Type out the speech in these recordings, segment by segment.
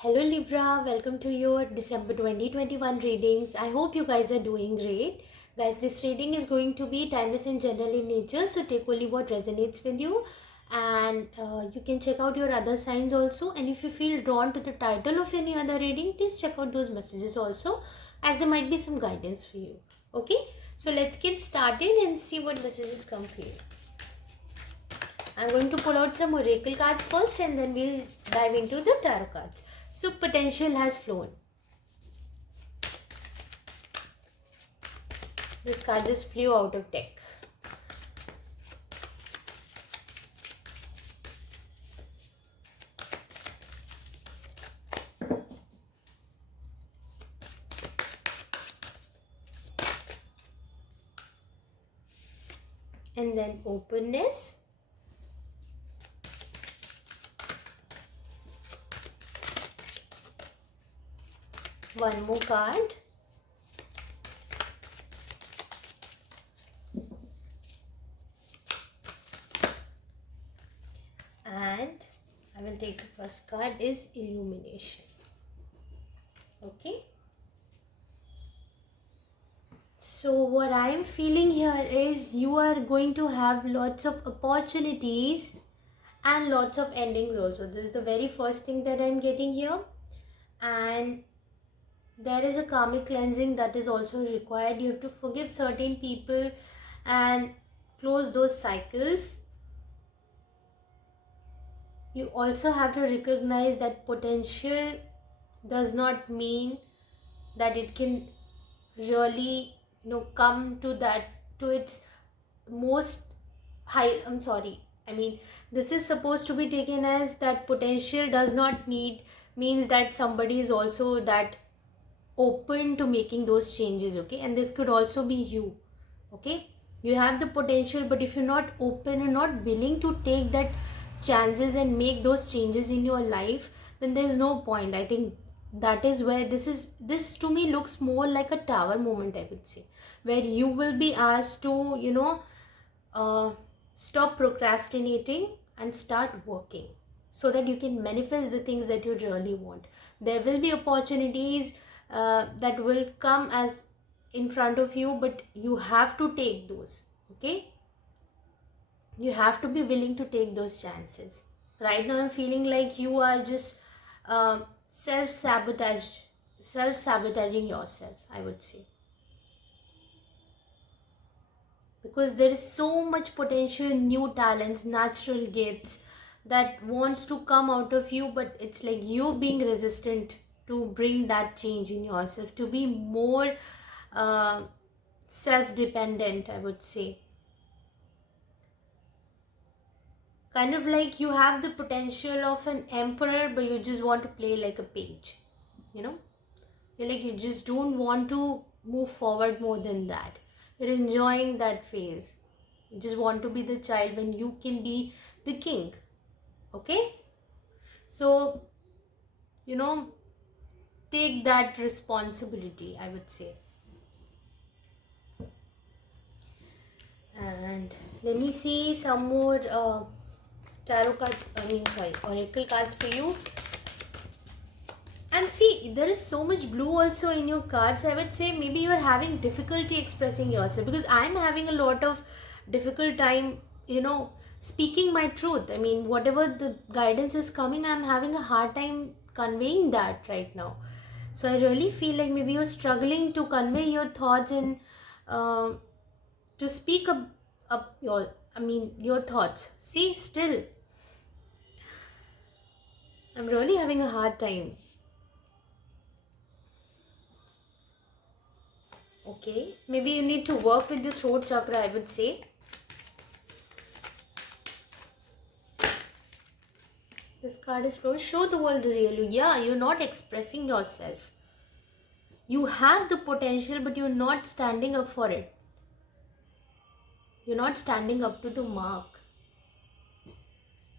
Hello Libra, welcome to your December 2021 readings. I hope you guys are doing great. Guys, this reading is going to be timeless and general in nature, so take only what resonates with you. And you can check out your other signs also. And if you feel drawn to the title of any other reading, please check out those messages also, as there might be some guidance for you. Okay, so let's get started and see what messages come for you. I'm going to pull out some oracle cards first and then we'll dive into the tarot cards. So potential has flown. This card just flew out of deck. And then openness. One more card. And I will take the first card is illumination. Okay. So what I am feeling here is you are going to have lots of opportunities and lots of endings also. This is the very first thing that I am getting here. And there is a karmic cleansing that is also required. You have to forgive certain people and close those cycles. You also have to recognize that potential does not mean that it can really come to its most high. This is supposed to be taken as that potential does not means that somebody is also that open to making those changes. Okay, and this could also be you. Okay, you have the potential, but if you're not open and not willing to take that chances and make those changes in your life, then there's no point. I think that is where this to me looks more like a tower moment, I would say, where you will be asked to stop procrastinating and start working so that you can manifest the things that you really want. There will be opportunities that will come as in front of you, but you have to take those. Okay, you have to be willing to take those chances. Right now I'm feeling like you are just uh, self sabotaging yourself, I would say, because there is so much potential, new talents, natural gifts that wants to come out of you, but it's like you being resistant to bring that change in yourself, to be more uh, self-dependent, I would say. Kind of like you have the potential of an emperor, but you just want to play like a page. You know, you're like, you just don't want to move forward more than that. You're enjoying that phase. You just want to be the child when you can be the king. Okay? So, take that responsibility, I would say. And let me see some more oracle cards for you. And see, there is so much blue also in your cards. I would say maybe you are having difficulty expressing yourself, because I'm having a lot of difficult time, speaking my truth. I mean, whatever the guidance is coming, I'm having a hard time conveying that right now. So I really feel like maybe you're struggling to convey your thoughts and uh, to speak up your thoughts. See, still, I'm really having a hard time. Okay, maybe you need to work with your throat chakra, I would say. This card is for show the world the real you. Yeah, you're not expressing yourself. You have the potential, but you're not standing up for it. You're not standing up to the mark.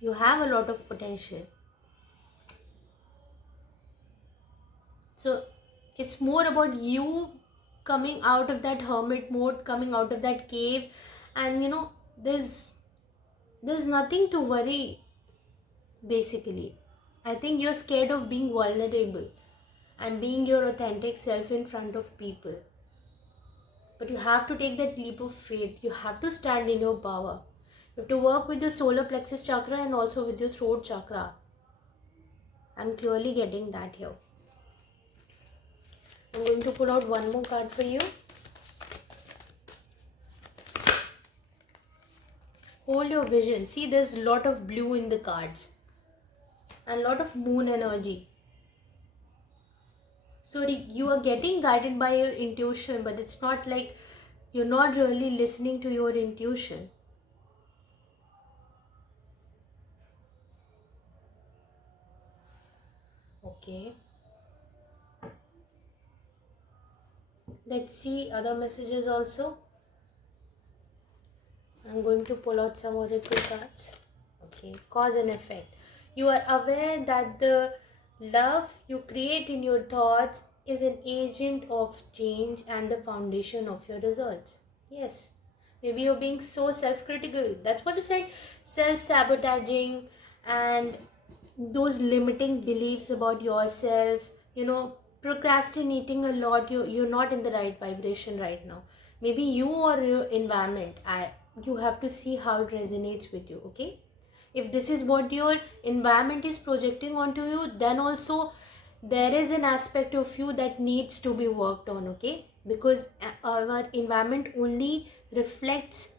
You have a lot of potential. So it's more about you coming out of that hermit mode, coming out of that cave, and there's nothing to worry, basically. I think you're scared of being vulnerable and being your authentic self in front of people. But you have to take that leap of faith. You have to stand in your power. You have to work with the solar plexus chakra and also with your throat chakra. I'm clearly getting that here. I'm going to pull out one more card for you. Hold your vision. See, there's a lot of blue in the cards and a lot of moon energy. So you are getting guided by your intuition, but it's not like you're not really listening to your intuition. Okay. Let's see other messages also. I'm going to pull out some oracle cards. Okay, cause and effect. You are aware that the love you create in your thoughts is an agent of change and the foundation of your results. Yes, maybe you're being so self-critical. That's what I said. Self-sabotaging and those limiting beliefs about yourself, procrastinating a lot. You're not in the right vibration right now. Maybe you or your environment. You have to see how it resonates with you. Okay, if this is what your environment is projecting onto you, then also there is an aspect of you that needs to be worked on. Okay, because our environment only reflects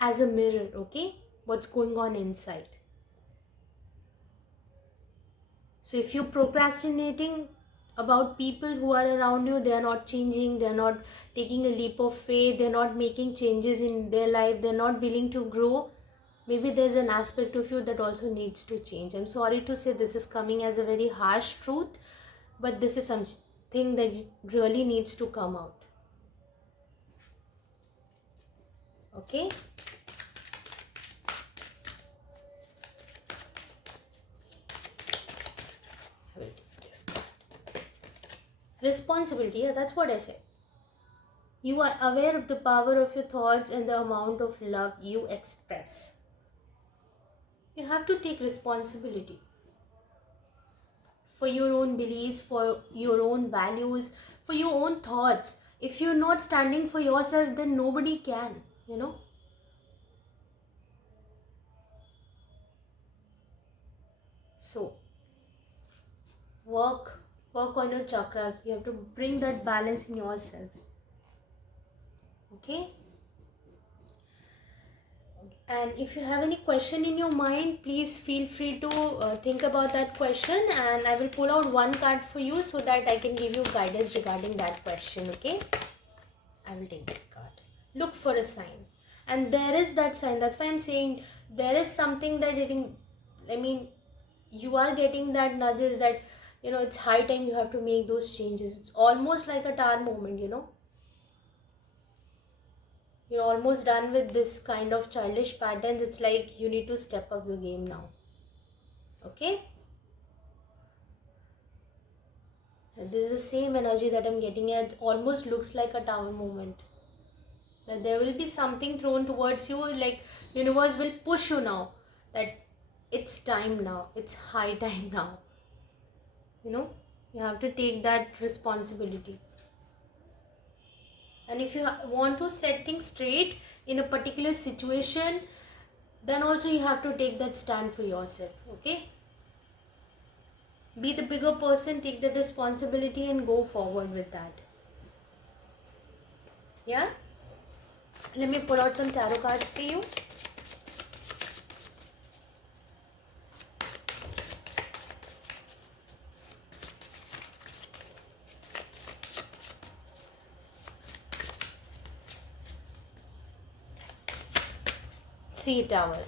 as a mirror. Okay, what's going on inside. So if you're procrastinating about people who are around you, they are not changing, they are not taking a leap of faith, they're not making changes in their life, they're not willing to grow, maybe there's an aspect of you that also needs to change. I'm sorry to say this is coming as a very harsh truth, but this is something that really needs to come out. Okay? I will take this card. Responsibility, yeah, that's what I said. You are aware of the power of your thoughts and the amount of love you express. You have to take responsibility for your own beliefs, for your own values, for your own thoughts. If you're not standing for yourself, then nobody can. So, work on your chakras. You have to bring that balance in yourself. Okay? And if you have any question in your mind, please feel free to think about that question, and I will pull out one card for you so that I can give you guidance regarding that question. Okay, I will take this card. Look for a sign, and there is that sign. That's why I'm saying there is something that you are getting that nudges that it's high time you have to make those changes. It's almost like a tower moment. You're almost done with this kind of childish patterns. It's like you need to step up your game now. Okay? And this is the same energy that I'm getting at. Almost looks like a tower moment. That there will be something thrown towards you, like universe will push you now. That it's time now. It's high time now. You have to take that responsibility. And if you want to set things straight in a particular situation, then also you have to take that stand for yourself. Okay, be the bigger person, take the responsibility and go forward with that. Yeah, let me pull out some tarot cards for you. Sea Tower.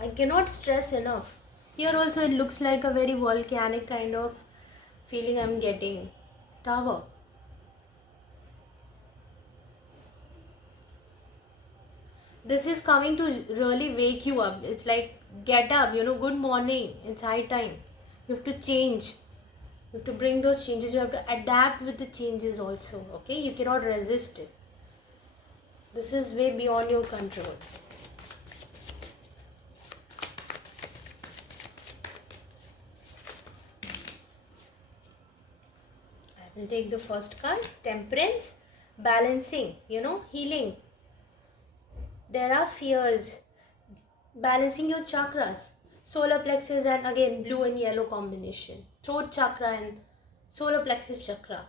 I cannot stress enough. Here also it looks like a very volcanic kind of feeling I'm getting. Tower. This is coming to really wake you up. It's like, get up, good morning. It's high time. You have to change. You have to bring those changes. You have to adapt with the changes also. Okay? You cannot resist it. This is way beyond your control. We'll take the first card, Temperance, balancing, healing. There are fears, balancing your chakras, solar plexus, and again blue and yellow combination, throat chakra and solar plexus chakra.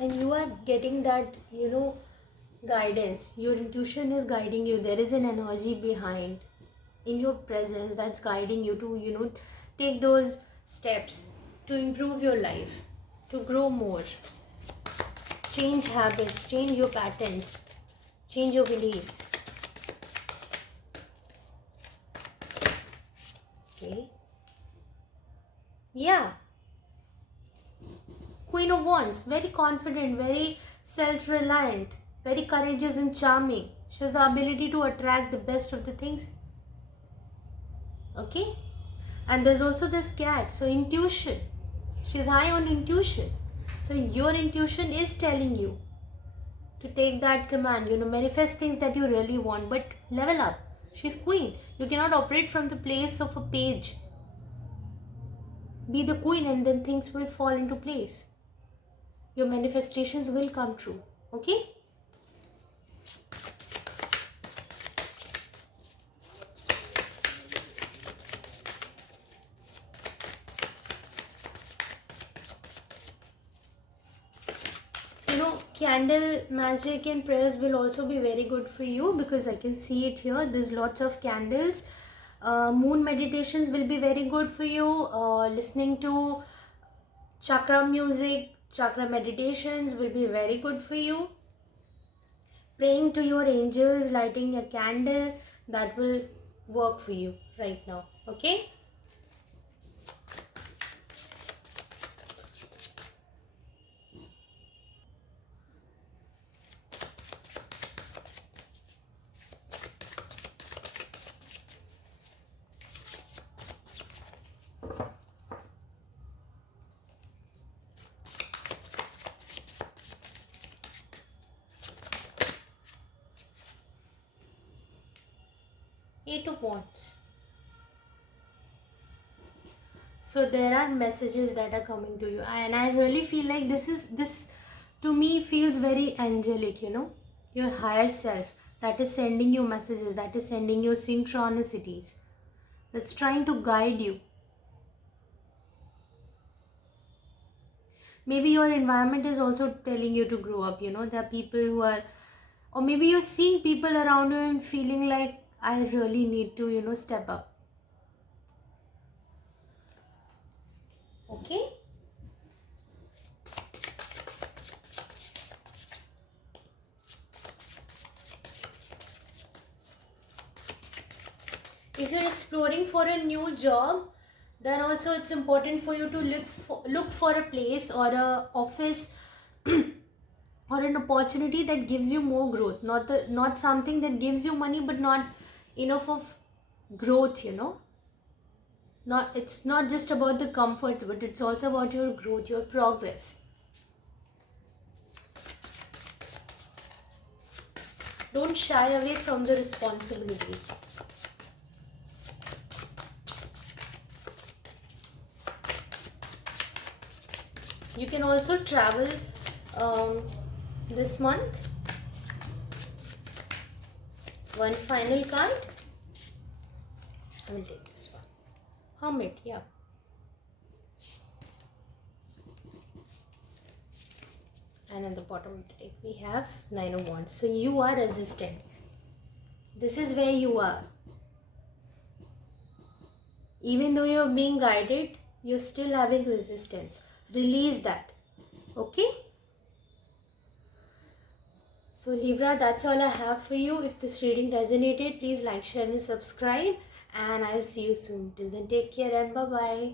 And you are getting that, guidance. Your intuition is guiding you. There is an energy behind in your presence that's guiding you to, take those steps to improve your life, to grow more, change habits, change your patterns, change your beliefs. Okay. Yeah. Queen of Wands, very confident, very self-reliant, very courageous and charming. She has the ability to attract the best of the things. Okay? And there's also this cat, so intuition. She's high on intuition. So your intuition is telling you to take that command, manifest things that you really want, but level up. She's queen. You cannot operate from the place of a page. Be the queen and then things will fall into place. Your manifestations will come true. Okay? Candle magic and prayers will also be very good for you, because I can see it here. There's lots of candles. Moon meditations will be very good for you. Listening to chakra music, chakra meditations will be very good for you. Praying to your angels, lighting a candle, that will work for you right now. Okay? Eight of Wands. So there are messages that are coming to you, and I really feel like this to me feels very angelic. Your higher self that is sending you messages, that is sending you synchronicities, that's trying to guide you. Maybe your environment is also telling you to grow up. There are people who are, or maybe you're seeing people around you and feeling like, I really need to, step up. Okay? If you're exploring for a new job, then also it's important for you to look for a place or a office or an opportunity that gives you more growth, not something that gives you money but not enough of growth. It's not just about the comfort, but it's also about your growth, your progress. Don't shy away from the responsibility. You can also travel this month. One final card. I will take this one. Hermit, yeah. And at the bottom of the deck we have Nine of Wands. So you are resistant. This is where you are. Even though you're being guided, you're still having resistance. Release that. Okay? So Libra, that's all I have for you. If this reading resonated, please like, share and subscribe. And I'll see you soon. Till then, take care and bye-bye.